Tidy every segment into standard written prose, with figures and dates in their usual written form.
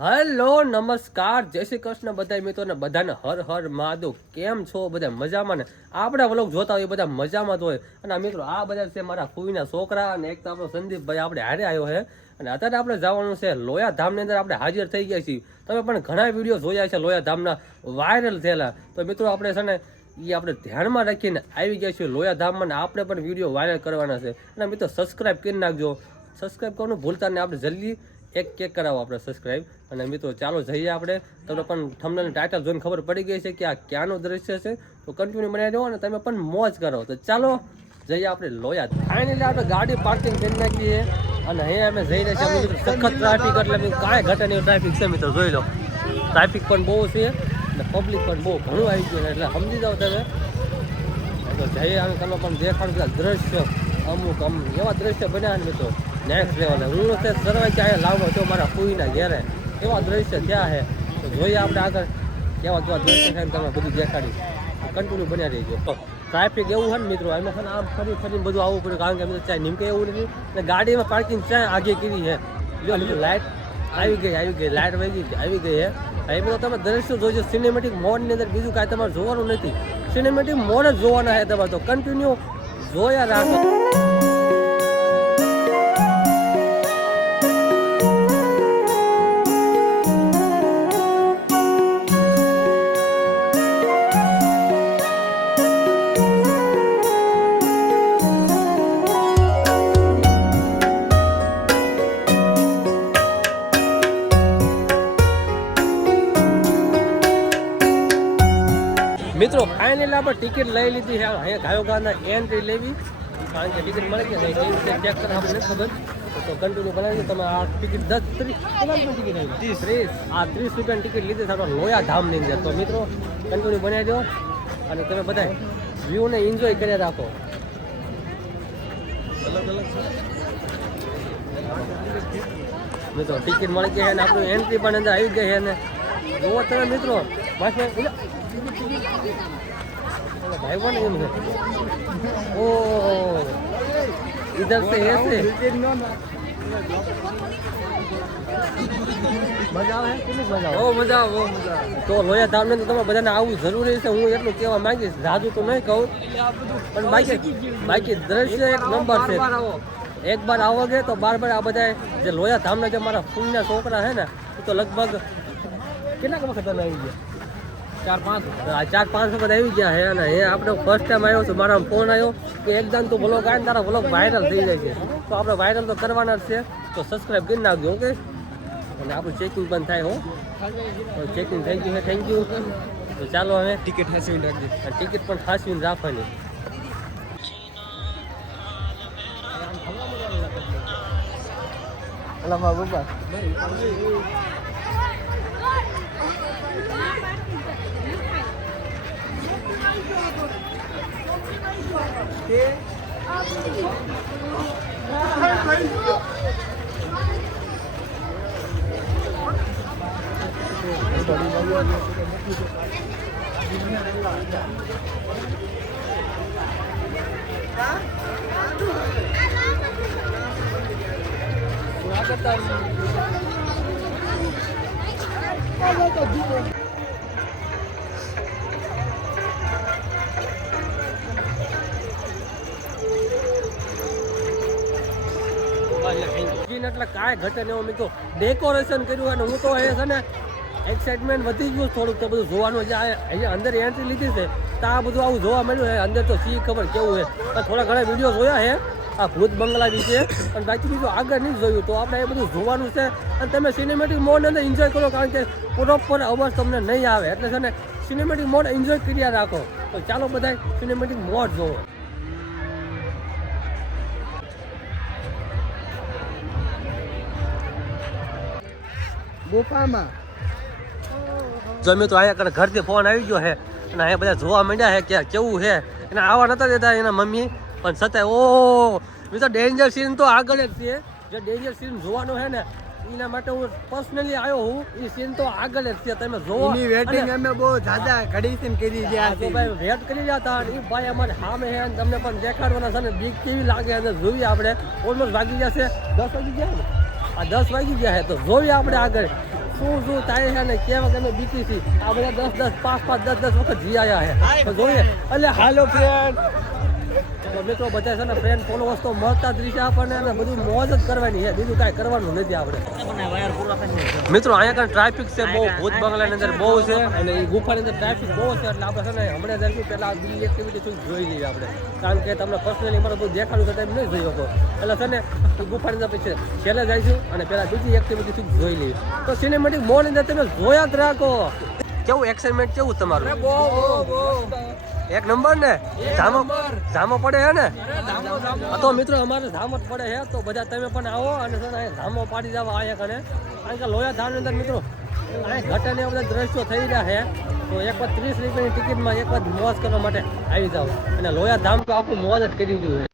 Hello નમસ્કાર જય શ્રી કૃષ્ણ બધા મિત્રોને બધાને હર હર મહાદેવ. કેમ છો બધા? મજામાં ને? આપણા વ્લોગ જોતા હોય બધા મજામાં જ હોય. અને મિત્રો આ બધા છે મારા ફૂઈના છોકરા અને એક તો આપણો સંદીપભાઈ આપણે હારે આવ્યો છે. અને અત્યારે આપણે જવાનું છે લોયા ધામની અંદર. આપણે હાજર થઈ ગયા છીએ. તમે પણ ઘણા વિડીયો જોયા છે લોયા ધામના, વાયરલ થયેલા. તો મિત્રો આપણે છે ને એ આપણે ધ્યાનમાં રાખીને આવી ગયા છીએ લોયા ધામમાં ને આપણે પણ વિડીયો વાયરલ કરવાના છે. અને મિત્રો સબસ્ક્રાઈબ કરી નાખજો. સબસ્ક્રાઈબ કરવાનું ભૂલતા ને. આપણે જલ્દી એક કેક કરાવો આપણે સબસ્ક્રાઈબ. અને મિત્રો ચાલો જઈએ આપણે. તમને પણ થંબનેલ ટાઇટલ જોઈને ખબર પડી ગઈ છે કે આ ક્યાંનું દ્રશ્ય છે. તો કન્ટિન્યુ બનાવી દો અને તમે પણ મોજ કરો. તો ચાલો જઈએ આપણે લોયા. ફાઇનલી આપણે ગાડી પાર્કિંગ કરી નાખીએ અને અહીંયા અમે જઈ રહ્યા છીએ. મિત્રો સખત ટ્રાફિક એટલે કાંઈ ઘટે નહીં ટ્રાફિક છે. મિત્રો જોઈ લો, ટ્રાફિક પણ બહુ છે અને પબ્લિક પણ બહુ ઘણું આવી ગયું છે. એટલે સમજી જાઓ તમે. તો જઈએ અમે તમે પણ દેખાડું દ્રશ્ય અમુક એવા દ્રશ્ય બન્યા ને મિત્રો નેક્સ્ટ લેવલ. હું તે સર્વે ક્યાં લાવવાનો છો મારા ફૂઈના ઘેરે, એવા દ્રશ્ય થયા છે. તો જોઈએ આપણે આગળ કેવા કેવા દ્રશ્ય થાય તમે બધું દેખાડી. કન્ટિન્યુ બન્યા રહીજો. તો ટ્રાફિક એવું છે ને મિત્રો, એમાં છે ને આમ ફરીને બધું આવવું પડ્યું. કારણ કે મિત્રો ચાય નીમકે એવું નથી અને ગાડીમાં પાર્કિંગ ચાય આગે કરી છે. જો લાઇટ આવી ગઈ લાઇટ આવી ગઈ છે. એ બધું તમે દ્રશ્યો જોજો. સિનેમેટિક મોડની અંદર બીજું કાંઈ તમારે જોવાનું નથી. સિનેમેટિક મોડ જ જોવાના છે તમારે. તો કન્ટિન્યુ જોયા રાખો. મિત્રો ફાઇનલી આપણે ટિકિટ લઈ લીધી છે. અહીંયા ગાયો ગાના એન્ટ્રી લેવી, કારણ કે ટિકિટ મળી ગયા ચેક કરે આપણે નથી ખબર. તો કન્ટિન્યુ બનાવી તમે આ ટિકિટ 10-30 ટિકિટ આવી 30 આ 30 રૂપિયાની ટિકિટ લીધી છે લોયા ધામની અંદર. તો મિત્રો કન્ટિન્યુ બનાવી દો અને તમે બધા વ્યૂને એન્જોય કરી રાખો. મિત્રો ટિકિટ મળી ગઈ છે અને આપણું એન્ટ્રી પણ અંદર આવી ગઈ છે. અને જોવો તમે મિત્રો भाई बन एम है ओ इधर से ऐसे मजा આવે કેટલી મજા આવે? મજા આવે. તો લોયા ધામને તો તમે બધાને આવવું જરૂરી છે. હું એટલું કહેવા માંગીશ, જાજુ તો નહીં કહું પણ બાકી દ્રશ્ય એક નંબર છે. એક બાર આવોગે તો બાર આ બધા જે લોયા ધામના જે મારા ફૂલના છોકરા છે ને એ તો લગભગ કેટલાક વખત તમે આવી ગયા? 4-5 વખત આવી ગયા છે. અને એ આપણે ફર્સ્ટ ટાઈમ આવ્યો છું. મારા ફોન આવ્યો કે એકદમ તું વ્લોગ આવે તારા વ્લોગ વાયરલ થઈ જાય છે. તો આપણે વાયરલ તો કરવાના જ છે. તો સબસ્ક્રાઈબ કરી નાખજો. ઓકે. અને આપણું ચેકિંગ પણ થાય. હો ચેકિંગ થઈ ગયું છે. Thank you. તો ચાલો હવે ટિકિટ હાંસવીને રાખજો. ટિકિટ પણ હાંસવીને રાખવાની. અલા બાબા એટલે કાંઈ ઘટે નહીં. મિત્રો ડેકોરેશન કર્યું અને હું તો એ છે ને એક્સાઇટમેન્ટ વધી ગયું થોડુંક. તો બધું જોવાનું છે. અહીંયા અંદર એન્ટ્રી લીધી છે તો આ બધું આવું જોવા મળ્યું છે. અંદર તો સી ખબર કેવું છે. થોડા ઘણા વિડીયો જોયા છે આ ભૂત બંગલા વિશે, અને બાકી બીજું આગળ નહીં જોયું. તો આપણે એ બધું જોવાનું છે. અને તમે સિનેમેટિક મોડ અંદર એન્જોય કરો, કારણ કે પ્રોપર અવાજ તમને નહીં આવે. એટલે છે ને સિનેમેટિક મોડ એન્જોય કર્યા રાખો. તો ચાલો બધા સિનેમેટિક મોડ જોવો. ગુફામાં જો મિત્રો અહીંયા ઘરથી ફોન આવી ગયો છે અને અહીંયા બધા જોવા માંડ્યા છે કે કેવું છે. એને આવા નતા દેતા એના મમ્મી, પણ છતાંય ઓ મિત્રો ડેન્જર સીન તો આગળ જ છે. જે ડેન્જર સીન જોવાનો છે ને એના માટે હું પર્સનલી આવ્યો હું. એ સીન તો આગળ જ છે, તમે જોવો. એની વેટિંગ અમે બહુ જાજા ઘડી સીન કરી રહ્યા તો ભાઈ વેટ કરી રહ્યા હતા. એ ભાઈ અમારે સામે છે અને તમને પણ દેખાડવાના છે ને બીક કેવી લાગે અને જોઈએ આપણે. ઓલમોસ્ટ વાગી ગયા છે 10 વાગી ગયા ને, આ 10 વાગી ગયા છે. તો જોઈએ આપણે આગળ શું થાય છે ને કેવા અમે બીતી હતી. આ બધા 10 વખત જી આવ્યા છે. તો જોઈએ. એટલે હાલો ફ્રેન્ડ, તો મિત્રો બધા છે ને ફ્રેન્ડ ફોલોવર્સ તો મળતા જ રહેશે આપણને અને બધું મોજ જ કરવાની છે, બીજું કાંઈ કરવાનું નથી આપણે. મિત્રો અહીંયા કાંઈ ટ્રાફિક છે બહુ, ભૂત બંગલાની અંદર બહુ છે અને એ ગુફાની અંદર ટ્રાફિક બહુ છે. એટલે આપણે છે ને હમણાં જઈશું પહેલાં બીજી એક્ટિવિટી શું જોઈ લઈએ આપણે, કારણ કે તમને પર્સનલી મારે બધું દેખાડું તો ટાઈમ નહીં જોઈ શકો. એટલે છે ને એ ગુફાની અંદર પછી છેલ્લે જઈશું અને પહેલાં બીજી એક્ટિવિટી શું જોઈ લઈએ. તો સિનેમેટિક મોડની અંદર તમે જોયા જ રાખો. કેવું એક્સાઇટમેન્ટ કેવું તમારું? એક નંબર ને ધામો પડે છે ને. તો મિત્રો અમારે ધામ જ પડે છે. તો બધા તમે પણ આવો અને ધામો પાડી જવા અહીંયા કને, કારણ કે લોયા ધામની અંદર મિત્રો અહીં ઘટાને બધા દ્રશ્યો થઈ રહ્યા છે. તો એક વાર 30 રૂપિયાની ટિકિટમાં એક વાર મોજ કરવા માટે આવી જાઓ અને લોયા ધામ તો આખું મોજ જ કરી દીધું છે.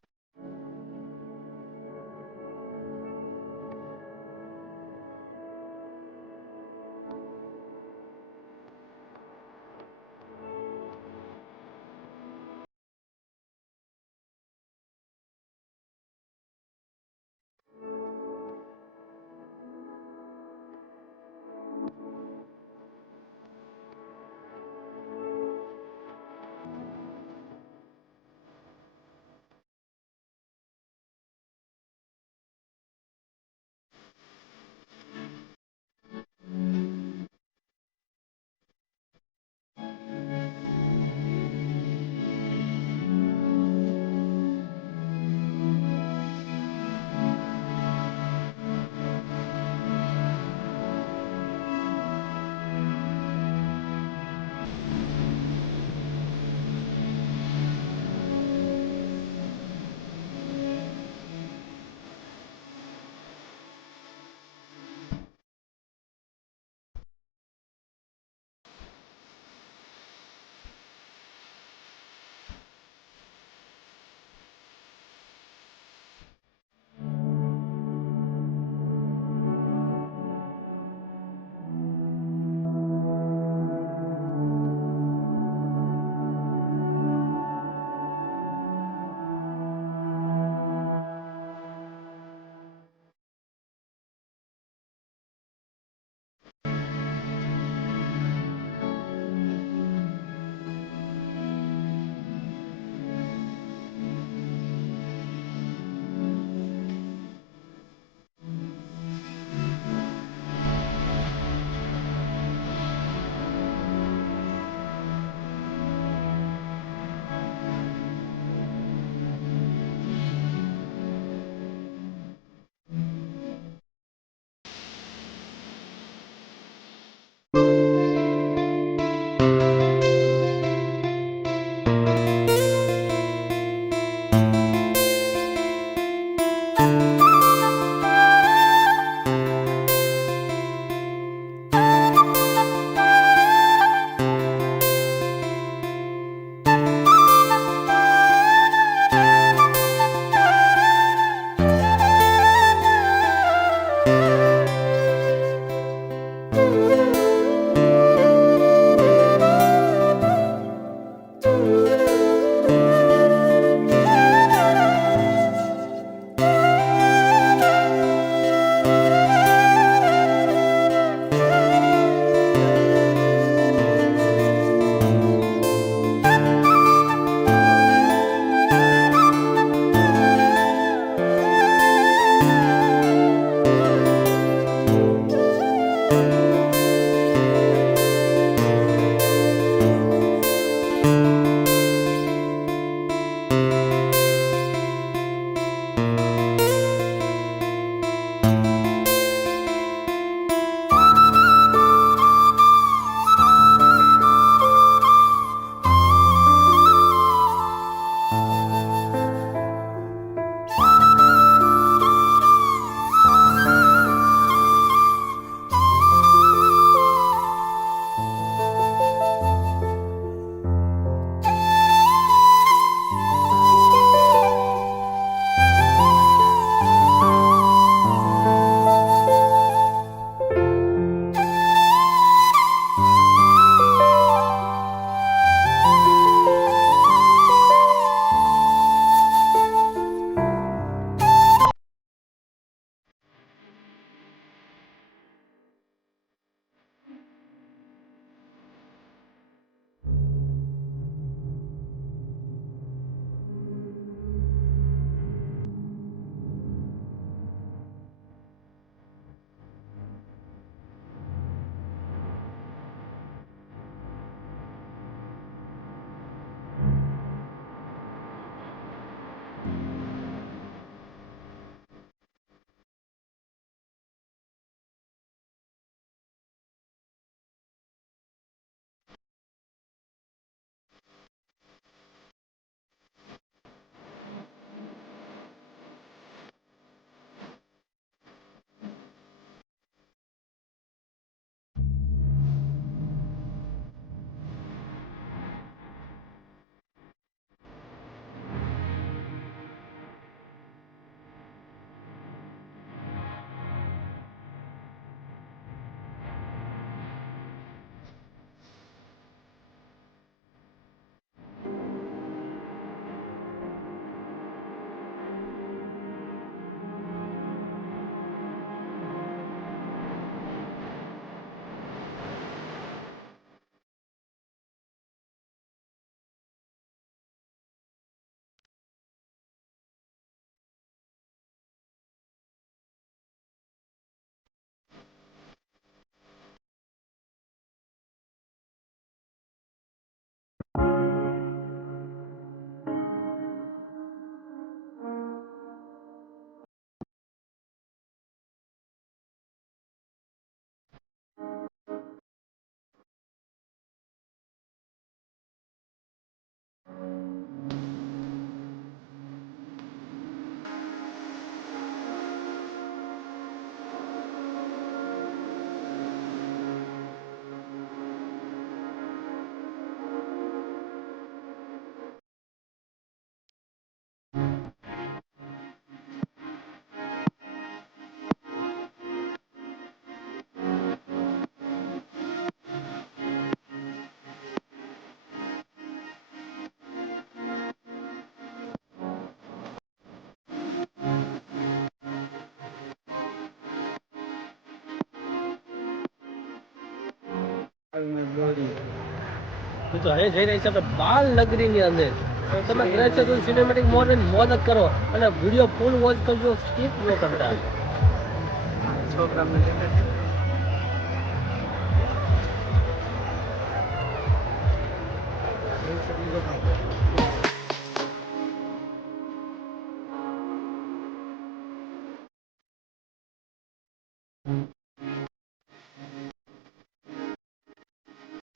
મિત્રો હવે જઈ રહી છે આપણે બાલ નગરીની અંદર. તમે ઘરે છે તો સિનેમેટિક મોડ મોજ જ કરો અને વિડીયો ફૂલ વોચ કરજો, સ્કીપ ન કરતા. છોકરાને લેને.